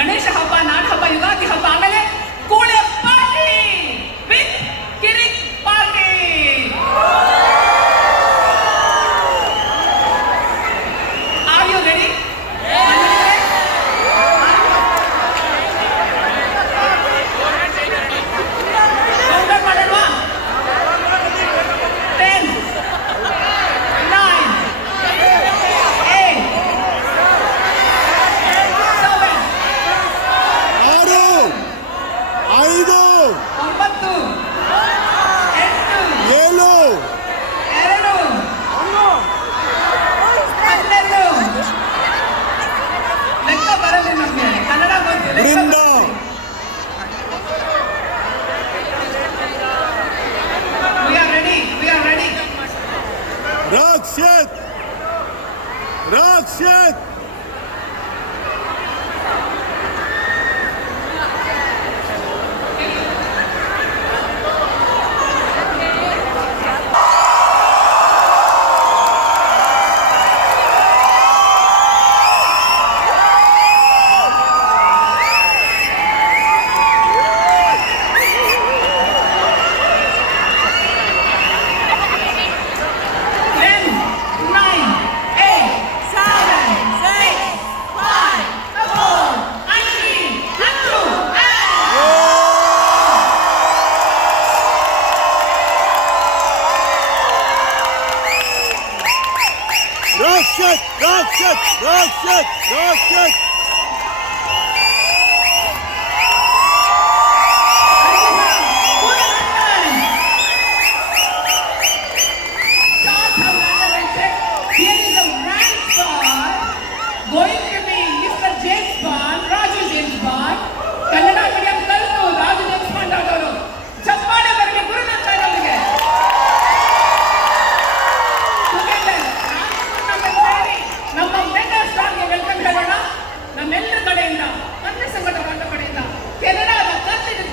ಗಣೇಶ ಹಬ್ಬ, ನಾಡ ಹಬ್ಬ, ಯುಗಾದಿ ಹಬ್ಬ, ಆಮೇಲೆ ಕೂಳೆ party with Kirik party. Are you ready? Rakshit! Rakshit! Rakshit! Rakshit! Rakshit! Rakshit! Going to be Mr. James Bond, Raju James Bond, Kannada medium ಕಲಿತು Raju James bond ಅವರು ಚಪ್ಪಾಳೆ ಬರಲಿ ಗುರುನಂದನವರಿಗೆ. ನಮ್ಮ ಮೆಗಾ ಸ್ಟಾರ್ಗೆ ವೆಲ್ಕಮ್ ಹೇಳೋಣ. ನಮ್ಮೆಲ್ಲರ ಕಡೆಯಿಂದ, ನನ್ನ ಸಂಘಟನೆಗಳ ಕಡೆಯಿಂದ, ಕೆನಡಾದ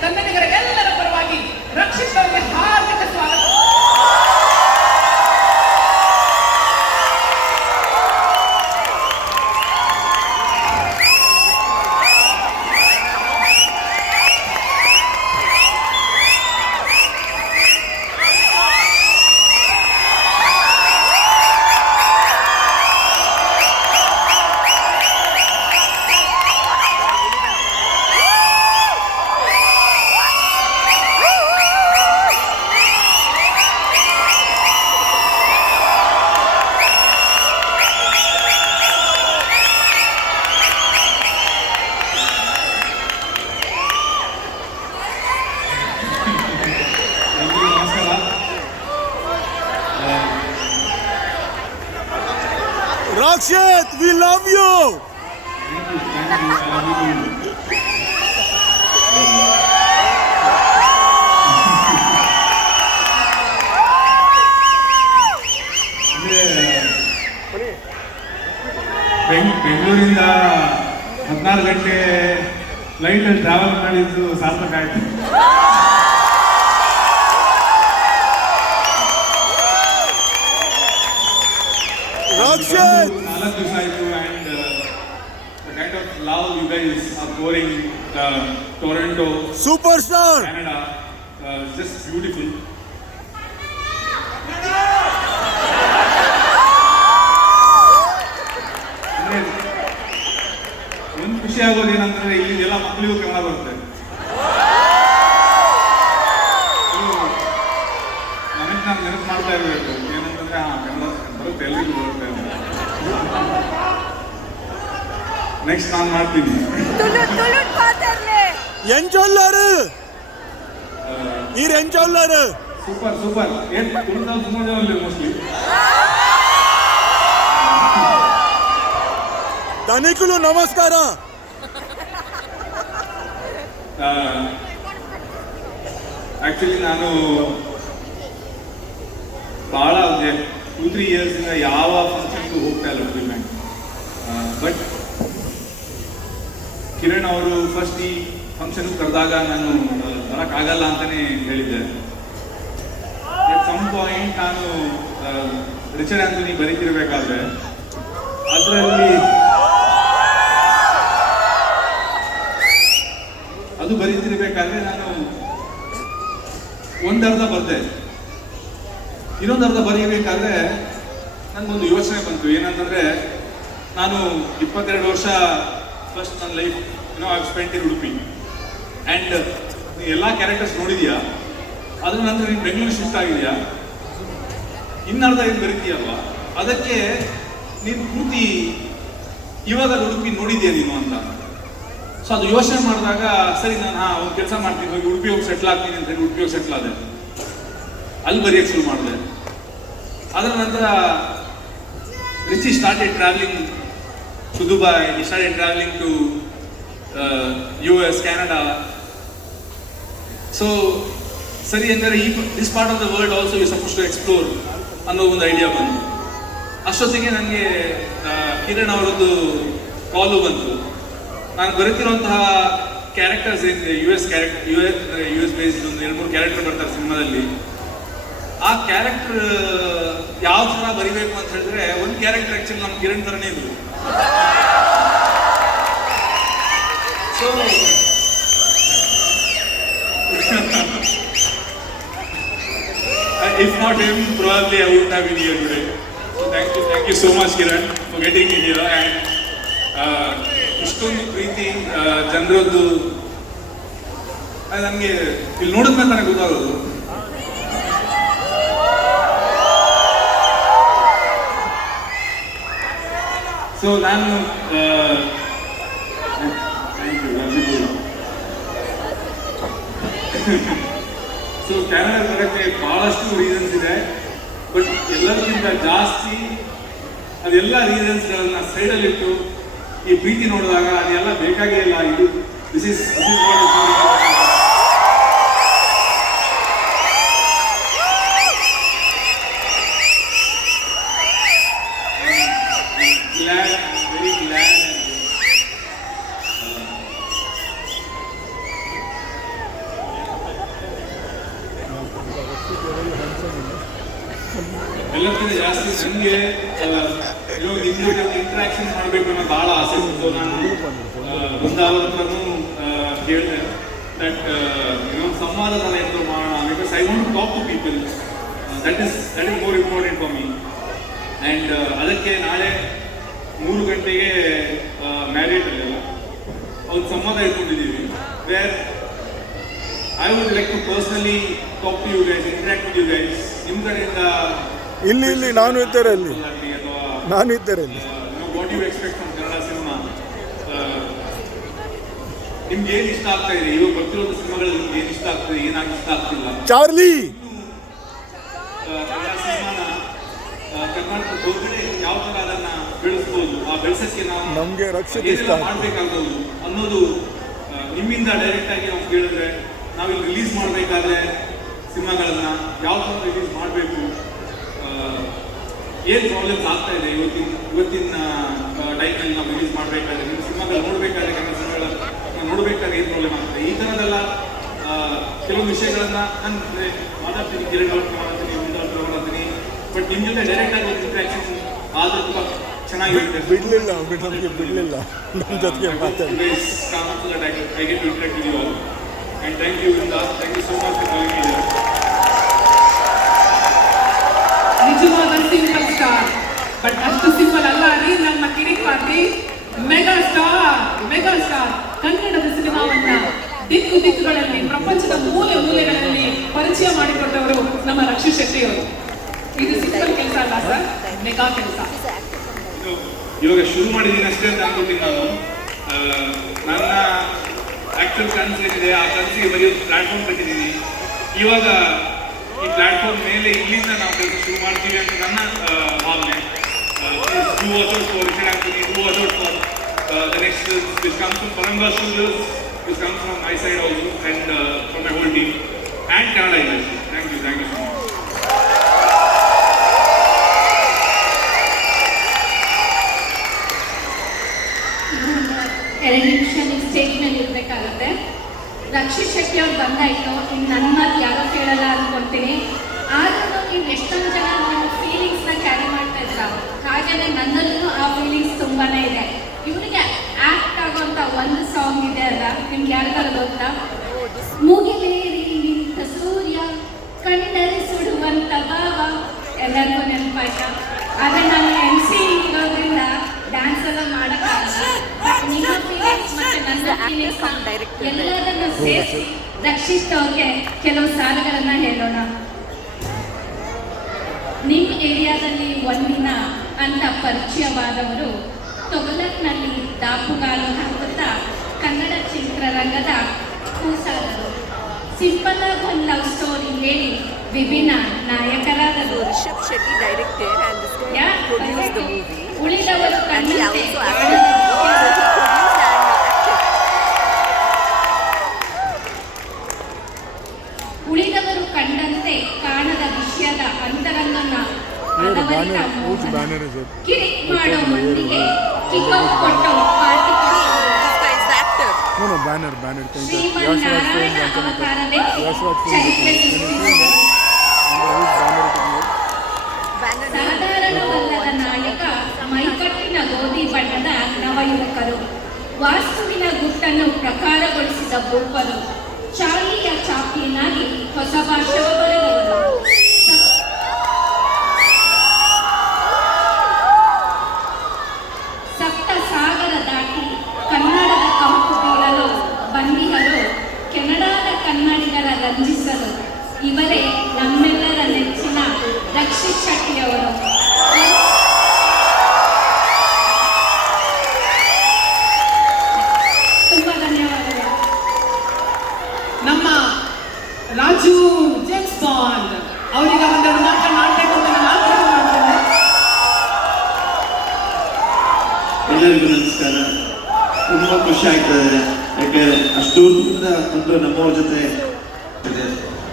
ಕನ್ನಡಿಗರ ಎಲ್ಲರ ಪರವಾಗಿ ರಕ್ಷಿತ್ ಅವರಿಗೆ ಹಾರ್ದಿಕ ಸ್ವಾಗತ. Rakshit, we love you! ಬೆಂಗಳೂರಿಂದ 14 ಗಂಟೆ ಫ್ಲೈಟಲ್ಲಿ ಟ್ರಾವೆಲ್ ಮಾಡಿದ್ದು ಸಾರ್ಥಕ ಆಯ್ತು. Rakshit! 4 ದಿವಸ ಆಯಿತು and the kind of love you guys are pouring Toronto, Superstar! Canada, just beautiful. ಒಂದು ಖುಷಿ ಆಗೋದು ಏನಂದ್ರೆ ಇಲ್ಲಿ ಎಲ್ಲ ಮಕ್ಕಳಿಗೂ ಕನ್ನಡ ಬರುತ್ತೆ. ನನಗೆ ನಾನು ನೆನಪು ಮಾಡ್ತಾ ಇರಬೇಕು ಏನಂತಂದ್ರೆ ಕನ್ನಡ ಬರುತ್ತೆ, ಎಲ್ರಿಗೂ ಬರುತ್ತೆ. ನೆಕ್ಸ್ಟ್ ನಾನು ಮಾಡ್ತೀನಿ. ಎಂಜೊಲ್ಲರು ಎಂಜೊಲ್ಲರು ಸೂಪರ್ ಸೂಪರ್. ಏನು ತುಳಿದ ಸುಮ್ಮನೆ ಮೋಸ್ಟ್ಲಿ ಧನಿಕುಲು ನಮಸ್ಕಾರ. ಆ್ಯಕ್ಚುಲಿ ನಾನು ಭಾಳ 2-3 ಇಯರ್ಸಿಂದ ಯಾವ ಫಂಕ್ಷನ್ಗೂ ಹೋಗ್ತಾ ಇಲ್ಲ ಫಿಲ್ಮ್. ಬಟ್ ಕಿರಣ್ ಅವರು ಫಸ್ಟ್ ಈ ಫಂಕ್ಷನ್ಗೆ ಕರೆದಾಗ ನಾನು ಬರೋಕ್ಕಾಗಲ್ಲ ಅಂತಲೇ ಹೇಳಿದ್ದೆ. ಅಟ್ ಸಮ್ ಪಾಯಿಂಟ್ ನಾನು ರಿಚರ್ಡ್ ಆಂಥೋನಿ ಬರೀತಿರ್ಬೇಕಾದ್ರೆ ಅದರಲ್ಲಿ ಬರೀಬೇಕಾದ್ರೆ ನಾನು ಒಂದರ್ಧ ಬರ್ದೆ. ಇನ್ನೊಂದರ್ಧ ಬರೀಬೇಕಾದ್ರೆ ನನಗೊಂದು ಯೋಚನೆ ಬಂತು. ಏನಂತಂದರೆ, ನಾನು 22 ವರ್ಷ ಫಸ್ಟ್ ನನ್ನ life I spent in Udupi. And ಎಲ್ಲ ಕ್ಯಾರೆಕ್ಟರ್ಸ್ ನೋಡಿದ್ಯಾ, ಅದ್ರ ನಂತರ ನೀನು ಬೆಂಗಳೂರು ಶಿಫ್ಟ್ ಆಗಿದೆಯಾ, ಇನ್ನರ್ಧ ಏನು ಬರೀತೀಯಲ್ವ, ಅದಕ್ಕೆ ನೀನು ಪೂರ್ತಿ ಇವಾಗ ಉಡುಪಿ ನೋಡಿದ್ಯಾ ನೀನು ಅಂತ. ಸೊ ಅದು ಯೋಚನೆ ಮಾಡಿದಾಗ ಸರಿ ನಾನು ಒಂದು ಕೆಲಸ ಮಾಡ್ತೀನಿ, ಹೋಗಿ ಉಡುಪಿ ಹೋಗಿ ಸೆಟ್ಲ್ ಆಗ್ತೀನಿ ಅಂತ ಹೇಳಿ ಉಡುಪಿ ಹೋಗಿ ಸೆಟ್ಲ್ ಆದೆ. ಅಲ್ಲಿ ಬರೆಯೋಕ್ಕೆ ಶುರು ಮಾಡಿದೆ. ಅದರ ನಂತರ Richie started travelling to Dubai, he started traveling to US, Canada. So ಸರಿ ಅಂದರೆ this part of the world also you suppose to explore ಅನ್ನೋ ಒಂದು ಐಡಿಯಾ ಬಂತು. ಅಷ್ಟೊತ್ತಿಗೆ ನನಗೆ ಕಿರಣ್ ಅವರದ್ದು ಕಾಲು ಬಂತು. ನಾನು ಬರೀತಿರುವಂತಹ ಕ್ಯಾರೆಕ್ಟರ್ಸ್ ಏನಿದೆ, ಯು ಎಸ್ ಬೇಸ್ಡ್ ಒಂದು 2-3 ಕ್ಯಾರೆಕ್ಟರ್ ಬರ್ತಾರೆ ಸಿನಿಮಾದಲ್ಲಿ. ಆ ಕ್ಯಾರೆಕ್ಟರ್ ಯಾವ ಥರ ಬರಿಬೇಕು ಅಂತ ಹೇಳಿದ್ರೆ, ಒಂದು ಕ್ಯಾರೆಕ್ಟರ್ ಆ್ಯಕ್ಚುಲಿ ನಮ್ಮ ಕಿರಣ್ ಥರನೇ ಇದ್ರು. So if not him, probably I wouldn't have been here today. So thank you so much, Kiran, for getting me here. And ಇಷ್ಟೊಂದು ಪ್ರೀತಿ ಜನರದ್ದು ನನಗೆ ಇಲ್ಲಿ ನೋಡಿದ್ಮೇಲೆ ನನಗೆ ಗೊತ್ತಾಗೋದು. ಸೊ ನಾನು ಸೊ ಕ್ಯಾನಡಾ ಬರೋಕ್ಕೆ ಭಾಳಷ್ಟು ರೀಸನ್ಸ್ ಇದೆ. ಬಟ್ ಎಲ್ಲರಿಗಿಂತ ಜಾಸ್ತಿ ಅದೆಲ್ಲ ರೀಸನ್ಸ್ಗಳನ್ನ ಸೈಡಲ್ಲಿಟ್ಟು ಈ ಪ್ರೀತಿ ನೋಡಿದಾಗ ಅದೆಲ್ಲ ಬೇಕಾಗೇ ಇಲ್ಲ. ಇದು ದಿಸ್ ಇಸ್ ಎಲ್ಲಕ್ಕಿಂತ ಜಾಸ್ತಿ ನನಗೆ ನಿಮ್ಮ ಇಂಟ್ರಾಕ್ಷನ್ ಮಾಡಬೇಕು ಅನ್ನೋ ಭಾಳ ಆಸೆ ಇತ್ತು. ನಾನು ಬೃಂದಾವನ ಹತ್ರನೂ ಕೇಳಿದೆ ದಟ್ ಸಂವಾದ ಥರ ಏನಾದರೂ ಮಾಡೋಣ, because I want to talk to people. That is more important for me. And ಅದಕ್ಕೆ ನಾಳೆ 3 ಗಂಟೆಗೆ ಮ್ಯಾರಿಯಟಲ್ಲೆಲ್ಲ ಒಂದು ಸಂವಾದ ಇಟ್ಕೊಂಡಿದ್ದೀವಿ. Where I would like to personally talk to you guys, interact with you guys. ನಿಮ್ಮ ಕಡೆಯಿಂದ ಇಲ್ಲಿ ನಾನು ಇದ್ದಾರೆ, ಅಲ್ಲಿ ನಾನು ಇದ್ದಾರೆ. What you expect from Kannada cinema? ನಿಮ್ಗೆ ಏನು ಇಷ್ಟ ಆಗ್ತಾ ಇದೆ ಇವಾಗ ಬರ್ತಿರೋದು ಸಿನಿಮಾಗಳಲ್ಲಿ? ನಿಮ್ಗೆ ಏನು ಇಷ್ಟ ಆಗ್ತದೆ, ಏನಾಗಿ ಇಷ್ಟ ಆಗ್ತಿಲ್ಲ? ಚಾರ್ಲಿ ಕನ್ನಡ ಸಿನಿಮಾನ ಕರ್ನಾಟಕದ ಹೊರಗಡೆ ಯಾವ ಥರ ಅದನ್ನ ಬೆಳೆಸ್ಬೋದು, ಆ ಬೆಳೆಸಕ್ಕೆ ನಾವು ನಮಗೆ ಏನೆಲ್ಲ ಮಾಡಬೇಕಾಗ್ಬೋದು ಅನ್ನೋದು ನಿಮ್ಮಿಂದ ಡೈರೆಕ್ಟ್ ಆಗಿ ನಾವು ಕೇಳಿದ್ರೆ, ನಾವಿಲ್ಲಿ ರಿಲೀಸ್ ಮಾಡಬೇಕಾದ್ರೆ ಸಿನಿಮಾಗಳನ್ನ ಯಾವ ಥರ ರಿಲೀಸ್ ಮಾಡಬೇಕು, ಏನು ಪ್ರಾಬ್ಲಮ್ಸ್ ಆಗ್ತಾ ಇದೆ ಇವತ್ತಿನ ಟೈಮಲ್ಲಿ ನಾವು ರಿಲೀಸ್ ಮಾಡಬೇಕಾದ್ರೆ, ನಿಮ್ಮ ಸಿನಿಮಾಗಳು ನೋಡಬೇಕಾದ್ರೆ, ಕನ್ನಡ ಸಿನಿಮಾಗಳನ್ನ ನೋಡಬೇಕಾದ್ರೆ ಏನು ಪ್ರಾಬ್ಲಮ್ ಆಗ್ತದೆ, ಈ ಥರದೆಲ್ಲ ಕೆಲವೊಂದು ವಿಷಯಗಳನ್ನ ನಾನು ಮಾತಾಡ್ತೀನಿ, ಕಿರಣ್ ಅವ್ರ ಮಾಡ್ತೀನಿ, ಒಂದು ಮಾಡ್ತೀನಿ. ಬಟ್ ನಿಮ್ಮ ಜೊತೆ ಡೈರೆಕ್ಟ್ ಆಗಿ ಒಂದು ಇಂಟ್ರಾಕ್ಷನ್ ಆದ್ರೆ ತುಂಬ ಚೆನ್ನಾಗಿರುತ್ತೆ. ಬಿಡಲಿಲ್ಲ ನಮಗೆ, ಬಿಡಲಿಲ್ಲ ನಮ್ಮ ಜೊತೆಗೆ ಮಾತಾಡಿ. I get to interact with you all. And thank you, Vrinda. Thank you so much for calling me here. ನಿಜವಾದ ಸಿಂಪಲ್ ಸ್ಟಾರ್, ಬಟ್ ಅಷ್ಟು ಸಿಂಪಲ್ ಅಲ್ಲ ರೀ ನಮ್ಮ ಕಿರಿಕ್ ಪಾರ್ಟಿ. ಮೆಗಾ ಸ್ಟಾರ್ ಕನ್ನಡದ ಸಿನಿಮಾವನ್ನ ದಿಕ್ಕುಗಳಲ್ಲಿ, ಪ್ರಪಂಚದ ಮೂಲೆಗಳಲ್ಲಿ ಪರಿಚಯ ಮಾಡಿಕೊಟ್ಟವರು ನಮ್ಮ ರಕ್ಷಿತ್ ಶೆಟ್ಟಿ ಅವರು. ಇದು ಸಿಂಪಲ್ ಕೆಲಸ ಅಲ್ಲ ಸರ್, ಮೆಗಾ ಕೆಲಸ. ಇವಾಗ ಶುರು ಮಾಡಿದ್ದೀನಿ ಅಷ್ಟೇ ಅಂತ ಅನ್ಕೋತೀನಿ ನಾನು. ನನ್ನ ಆಕ್ಚುಲ್ ಕನಸು ಏನಿದೆ, ಆ ಕನಸಿಗೆ ಬರೆಯೋದು ಪ್ಲಾಟ್ಫಾರ್ಮ್ ಕಟ್ಟಿದ್ದೀನಿ. ಇವಾಗ ಈ ಪ್ಲಾಟ್ಫಾರ್ಮ್ ಮೇಲೆ ಇಲ್ಲಿಂದ ನಾವು ಕೆಲಸ ಶುರು ಮಾಡ್ತೀವಿ ಅಂತ ನನ್ನ ಭಾವನೆ. Do watch for Richard Anthony, do watch for the next which comes from Paramvah studios, which comes from my side also and from my whole team and Kannada industry. Thank you so much. ಎರಡು ನಿಮಿಷ ನೀವು stage ಮೇಲೆ ಇರಬೇಕಾಗುತ್ತೆ. ರಕ್ಷಿತ್ ಶೆಟ್ಟಿ ಅವ್ರು ಬಂದಾಯಿತು, ಇನ್ನು ನನ್ನ ಮಾತು ಯಾರೋ ಕೇಳಲ್ಲ ಅಂದ್ಕೊಳ್ತೀನಿ. ಆದ್ರೂ ನೀವು ಎಷ್ಟೊಂದು ಜನ ನಿಮ್ಮ ಫೀಲಿಂಗ್ಸ್ನ ಕ್ಯಾರಿ ಮಾಡ್ತಾ ಇದ್ರ, ಹಾಗೆಯೇ ನನ್ನಲ್ಲೂ ಆ ಫೀಲಿಂಗ್ಸ್ ತುಂಬಾ ಇದೆ. ಇವರಿಗೆ ಆ್ಯಕ್ಟ್ ಆಗೋಂಥ ಒಂದು ಸಾಂಗ್ ಇದೆ ಅಲ್ಲ, ನಿಮ್ಗೆ ಯಾರಿಗಾರು ಗೊತ್ತಾ? ಮುಗಿಲೇರಿ ನಿಂತ ಸೂರ್ಯ ಕಣ್ಣಲ್ಲಿ ಸುಡುವಂತ ಭಾವ ಎಲ್ಲರಿಗೂ ನೆನಪಾಯ್ತಾ. ಆದರೆ ನಾನು MC ಇರೋದ್ರಿಂದ ಡ್ಯಾನ್ಸ್ ಎಲ್ಲ ಮಾಡೋಕ್ಕಾಗಲ್ಲ. ನಿಮ್ಮ ಫೀಲಿಂಗ್ಸ್ ಮತ್ತು ನನ್ನ ಫೀಲಿಂಗ್ಸ್ ಎಲ್ಲದನ್ನು ಸೇರಿಸಿ ರಕ್ಷಿತ್ ಅವ್ರಿಗೆ ಕೆಲವು ಸಾಲುಗಳನ್ನು ಹೇಳೋಣ. ನಿಮ್ಮ ಏರಿಯಾದಲ್ಲಿ ಒಂದಿನ ಅಂತ ಪರಿಚಯವಾದವರು ತೊಗಲಕ್ನಲ್ಲಿ ದಾಪುಗಾಲು ಹಾಕುತ್ತಾ ಕನ್ನಡ ಚಿತ್ರರಂಗದ ಕೂಸಾದರು. ಸಿಂಪಲ್ ಆಗಿ ಒಂದು ಲವ್ ಸ್ಟೋರಿ ಹೇಳಿ ವಿಭಿನ್ನ ನಾಯಕರಾದರು. Rishabh Shetty directed and this guy produced the movie. ಉಳಿದವರು And he ಕಣ್ಣಂತೆ also acted in the movie. So he produced and acted. ಉಳಿದವರು ಕಂಡಂತೆ ಕಾಣದ ವಿಷಯದ ಅಂತರಂಗನ ಅಲವರಿತ ಮೋಹನ. ಕಿರಿಕ್ ಮಾಡೋ ಮಂದಿಗೆ ಕಿಕ್ಔಟ್ ಕೊಟ್ಟು ಪಾರ್ಟಿ ಕೊಟ್ಟು This guy is the actor. No, banner kind of. Srimannarayana ಅವತಾರವೆತ್ತಿ ಚರಿತ್ರೆ ಸೃಷ್ಟಿಸಿದ ಸಾಧಾರಣವಲ್ಲದ ನಾಯಕ ಮೈಕಟ್ಟಿನ ಗೋಧಿ ಬಣ್ಣದ ನವಯುವಕರು, ವಾಸ್ತುವಿನ ಗುಟ್ಟನ್ನು ಪ್ರಕಾರಗೊಳಿಸಿದ ಭೂಪರು, ಚಾರ್ಲಿಯ ಚಾಪ್ಲಿನಾಗಿ ಹೊಸ ಭಾಷೆ ಬರೆದವರು, ಸಪ್ತ ಸಾಗರ ದಾಟಿ ಕನ್ನಡದ ಕಂಪು ಬೀಳಲು ಬಂದಿಹರು, ಕೆನಡಾದ ಕನ್ನಡಿಗರ ರಂಜಿಸಲು ಇವರೇ ನಮ್ಮೆಲ್ಲರ ನೆಚ್ಚಿನ ರಕ್ಷಿತ್ ಶೆಟ್ಟಿಯವರು. ತುಂಬ ಧನ್ಯವಾದಗಳು. ನಮ್ಮ ರಾಜು ಜೇಮ್ಸ್ ಬಾಂಡ್ ಅವರಿಗೆ ಒಂದೆರಡು ಮಾತನಾಡಬೇಕು ಅಂತ ನಾನು ಆಗ್ರಹ ಮಾಡ್ತೇನೆ. ಎಲ್ಲರಿಗೂ ನಮಸ್ಕಾರ. ತುಂಬ ಖುಷಿ ಆಗ್ತದೆ, ಯಾಕೆ ಅಷ್ಟು ದೂರದಿಂದ ಒಂದು ನಮ್ಮವ್ರ ಜೊತೆ ಇದೆ.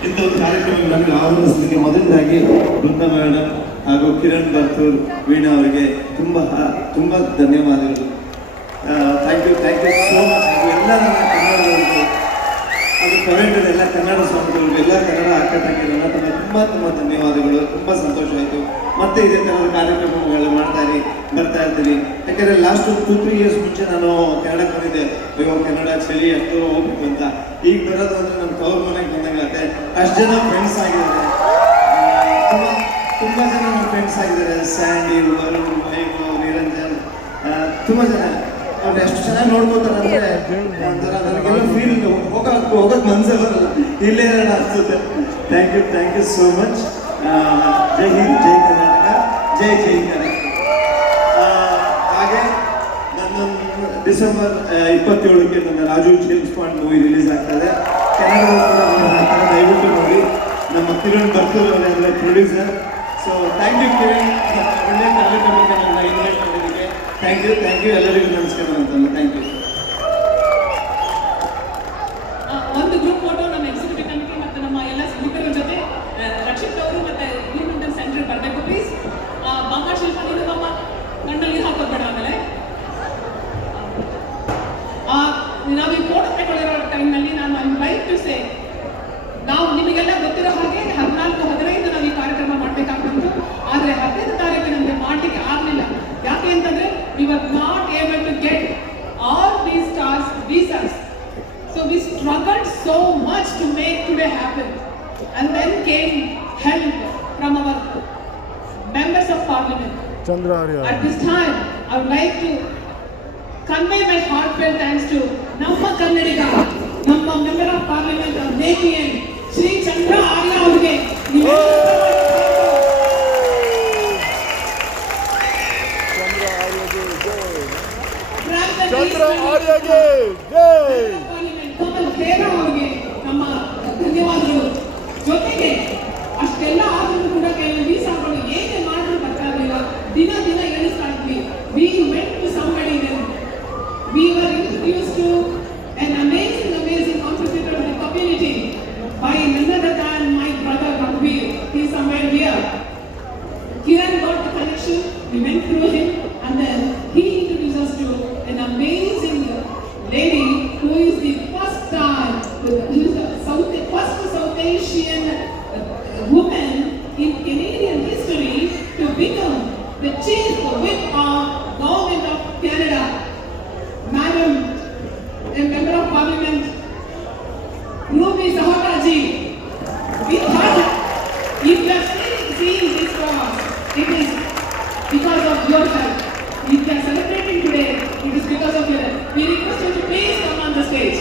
ಇಂಥ ಒಂದು ಕಾರ್ಯಕ್ರಮ ನನಗೆ ಆಹ್ವಾನಿಸಲಿಕ್ಕೆ ಮೊದಲನೇದಾಗಿ ಬೃಂದಾ ಮೇಡಮ್ ಹಾಗೂ ಕಿರಣ್ ಬರ್ತೂರ್, ವೀಣಾ ಅವರಿಗೆ ತುಂಬ ಧನ್ಯವಾದಗಳು. Thank you so much. ಎಲ್ಲ ನನ್ನ ಕನ್ನಡದವರಿಗೆ, ಅದು ಕಮೆಂಟರ್ ಎಲ್ಲ ಕನ್ನಡ ಸ್ವಾಮಿಗಳಿಗೆ, ಎಲ್ಲ ಕನ್ನಡ ಅಕ್ಕ ತಂಗಿರಲ್ಲ ತುಂಬ ಧನ್ಯವಾದಗಳು. ತುಂಬ ಸಂತೋಷ ಆಯಿತು. ಮತ್ತೆ ಇದೇ ಥರದ ಕಾರ್ಯಕ್ರಮಗಳು ಬರ್ತಾ ಇರ್ತೀನಿ. ಯಾಕಂದರೆ ಲಾಸ್ಟ್ 2-3 ಇಯರ್ಸ್ ಮುಂಚೆ ನಾನು ಕನ್ನಡಕ್ಕೆ ಬಂದಿದ್ದೆ. ಅಯ್ಯೋ ಕನ್ನಡ ಚಳಿ ಅಷ್ಟು ಹೋಗ್ಬೇಕು ಅಂತ. ಈಗ ಬರೋದು ಅಂದರೆ ನಮ್ಮ ತವ್ರ ಮನೆಗೆ ಬಂದಂಗಾಗುತ್ತೆ. ಅಷ್ಟು ಜನ ಫ್ರೆಂಡ್ಸ್ ಆಗಿದ್ದಾರೆ, ತುಂಬ ಜನ ನನ್ನ ಫ್ರೆಂಡ್ಸ್ ಆಗಿದ್ದಾರೆ. ಸ್ಯಾಂಡಿ, ವರುಣ್, ವೈಭವ್, ನಿರಂಜನ್, ತುಂಬ ಜನ ಅವ್ರು ಎಷ್ಟು ಚೆನ್ನಾಗಿ ನೋಡ್ಕೋತಾರೆ ಅಂದರೆ ಒಂಥರ ನನಗೆಲ್ಲ ಫೀಲ್ ಹೋಗೋಕ್ಕೆ ಮನಸ್ಸೇ ಬರಲ್ಲ, ಇಲ್ಲೇ ಇರೋಣ ಅನಿಸುತ್ತೆ. Thank you so much. Jai Hind, Jai Karnataka, Jai Karnataka. ಹಾಗೆ ಡಿಸೆಂಬರ್ 27ಕ್ಕೆ ನನ್ನ Raju James Bond movie release ಆಗ್ತದೆ. ಕನ್ನಡದಲ್ಲಿ ಕೂಡ ದಯವಿಟ್ಟು ನೋಡಿ. ನಮ್ಮ ಕಿರಣ್ ಬರ್ತೂರ್ ಅವರೇ ಅಂದರೆ producer. So thank you Kiran, ಒಳ್ಳೆಯ ಕಾರ್ಯಕ್ರಮಕ್ಕೆ ನನ್ನ ಇನ್ವೈಟ್ ಮಾಡಿದ್ದಕ್ಕೆ ಥ್ಯಾಂಕ್ ಯು. ಎಲ್ಲರಿಗೂ ನಮಸ್ಕಾರ ಅಂತಲ್ಲ. Thank you. ಒಂದು ಗ್ರೂಪ್ ಫೋಟೋ ನಮ್ಮ ಎಕ್ಸಿಕ್ಯೂಟಿವ್ ಕಮಿಟಿ ಮತ್ತು ನಮ್ಮ ಎಲ್ಲ ಸ್ಪೀಕರ್ ಜೊತೆ ರಕ್ಷಿತ್ ಅವರು ಮತ್ತೆ ಗುರುಮಂಟನ್ ಸೆಂಟರ್ ಬರಬೇಕು ಪ್ಲೀಸ್. ಬಾಂಬಾ ಶಿಲ್ಪ ನೀನು ಬಾಂಬಾ ಕಣ್ಣಲ್ಲಿ ಹಾಕೋಬೇಡ. ಆಮೇಲೆ ನಾವು ಈ ಫೋಟೋ ತಗೊಳ್ಳಿರೋ ಟೈಮ್ನಲ್ಲಿ ನಾನು ಲೈಕ್ ಟು ಸೇ, ನಾವು ನಿಮಗೆಲ್ಲ ಗೊತ್ತಿರೋ ಹಾಗೆ 14-15 ನಾವು ಈ ಕಾರ್ಯಕ್ರಮ ಮಾಡಬೇಕಾಗ್ತಂತು. ಆದರೆ 15 ತಾರೀಕು ನಮಗೆ ಮಾಡಲಿಕ್ಕೆ ಆಗಲಿಲ್ಲ. ಯಾಕೆ ಅಂತಂದರೆ we were not able to get all these stars visas. So we struggled so much to make today happen. And then came help from our members of parliament. Chandra Arya. At this time, I would like to convey my heartfelt thanks to Namma Kannadiga, Namma Member of Parliament of Nepian, Sri Chandra Arya ಅವರಿಗೆ ಕಮಲ್ ಖೇರಾ ಅವರಿಗೆ ನಮ್ಮ ಧನ್ಯವಾದಗಳು. ಜೊತೆಗೆ ಅಷ್ಟೆಲ್ಲ ಆದರೂ ಕೂಡ ಕೆಲವು ವೀಸಾಗಳು ಏನೇ ಮಾಡಿದ್ರು ಬರ್ತಾ ಇರಲಿಲ್ಲ. ದಿನ ಎಣಿಸ್ತಾ ಇದ್ವಿ. We went to somebody then. We were introduced to an amazing contributor to the community by none other than my brother Raghuveer. He is somewhere here. Kiran got the connection. We went through him, and then he introduced us to an amazing lady who is the first South Asian woman in Canadian history to become the chief whip of Government of Canada. Madam, a member of Parliament, Ruby Sahakaji. We thought if you are seeing this from us, it is because of your help. If you are celebrating today, it is because of your help. We request you to please come on the stage.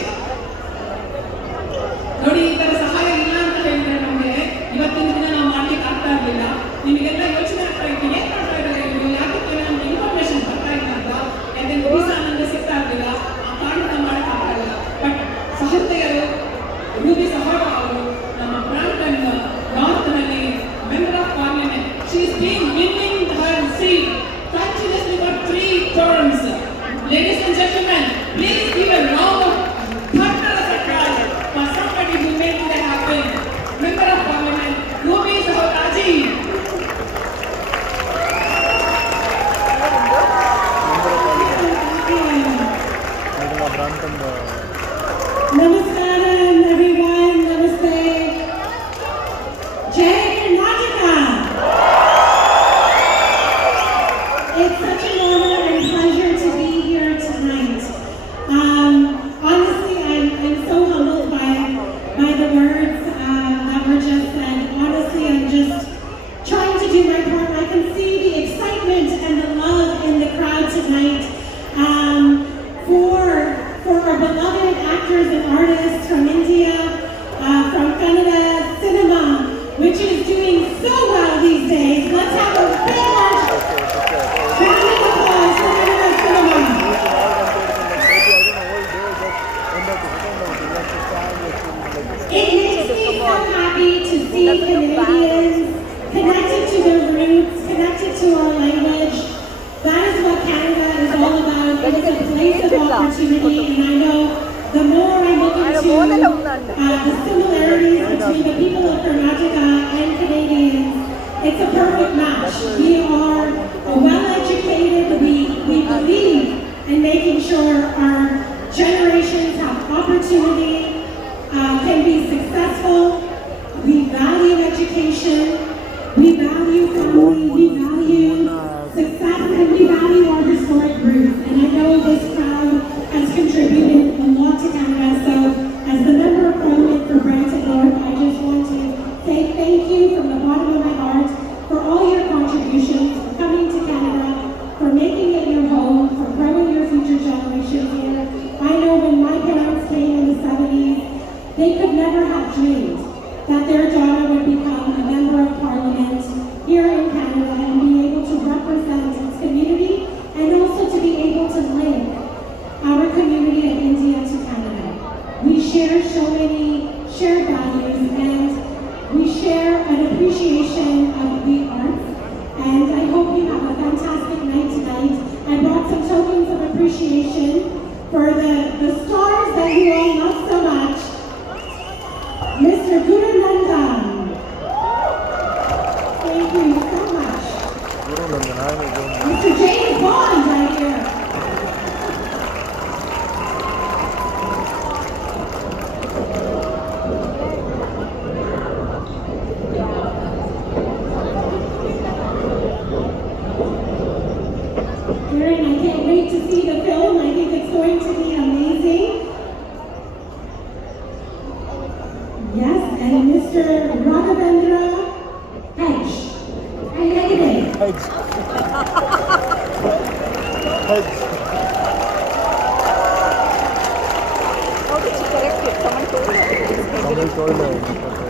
ನೋಡಿ ಈ ತರ ಸಹಾಯ ಇಲ್ಲ ಅಂತ ಹೇಳಿದ್ರೆ ನಮಗೆ ಇವತ್ತಿನ ದಿನ ನಾವು ಮಾಡ್ಲಿಕ್ಕೆ ಆಗ್ತಾ ಇರಲಿಲ್ಲ. ನಿಮಗೆಲ್ಲ ಯೋಚನೆ ಆಗ್ತಾ ಇತ್ತು ಏನ್ ಮಾಡ್ತಾ ಇದ್ದಾರೆ ಇವರು, ಯಾಕೆ ನಮ್ಗೆ ಇನ್ಫಾರ್ಮೇಶನ್ ಬರ್ತಾ ಇಲ್ಲ ಅಂತ, ಯಾಕಂದ್ರೆ ವೀಸಾ ನಮಗೆ ಸಿಗ್ತಾ ಇರಲಿಲ್ಲ, ಆ ಕಾರಣದಿಂದ ಮಾಡಕ್ ಆಗ್ತಾ ಇರಲಿಲ್ಲ. ಬಟ್ ಸಹೃದಯರು ರೂಬಿ ಸಹೋಡ ಅವರು ನಮ್ಮ ಬ್ರಾಂಪ್ಟನ್ ನಾರ್ತ್ ನಲ್ಲಿ member of parliament. She is been winning Har seat continuously for 3 terms. Ladies and gentlemen, please give a round of thunder of applause for somebody who made that happen. Member of Parliament, Ruby Sahakaji. Namaskaram everyone, namaste. Jai Karnataka. It's such an honor and pleasure to be here tonight. Honestly, I'm so humbled by the words that were just said. Honestly, I'm just trying to do my part. I can see the excitement and the love in the crowd tonight for our beloved actors and artists from India, from Kannada cinema, which is doing so well these days. Let's have a big round of applause for Kannada cinema. It makes me so happy to see Canadians connected to their roots, connected to our language. That is what Canada is all about. It is a place of opportunity, and I know the more I look into the similarities between the people of Karnataka and Canadians, it's a perfect match. We are well-educated. We believe in making sure our generations have opportunity, can be successful. We value education. We value family. We value success, and we value our historic roots. And I know this crowd has contributed a lot to Canada. So, as the member of Parliament for Brampton North, I just want to say thank you from the bottom of my heart for all your contributions, for coming to Canada, for making it your home, for growing your future generations here. I know when my parents came in the 70s, they could never have dreamed that their daughter would become a member of Parliament here in Canada and be able to represent its community and also to be able to link our community of India to Canada. We share so many shared values, and we share an appreciation of the arts, and I hope you have a fantastic night tonight. I brought some tokens of appreciation for the stars that you all love so much. Mr. Gurunandan. Thank you so much. Mr. James Bond right here. Karen, I can't wait to see the film. I think it's going to be amazing. Yes, and Mr. Raghavendra Hedge. Hi, Negative. How did she correct it? Someone told her. Someone told her.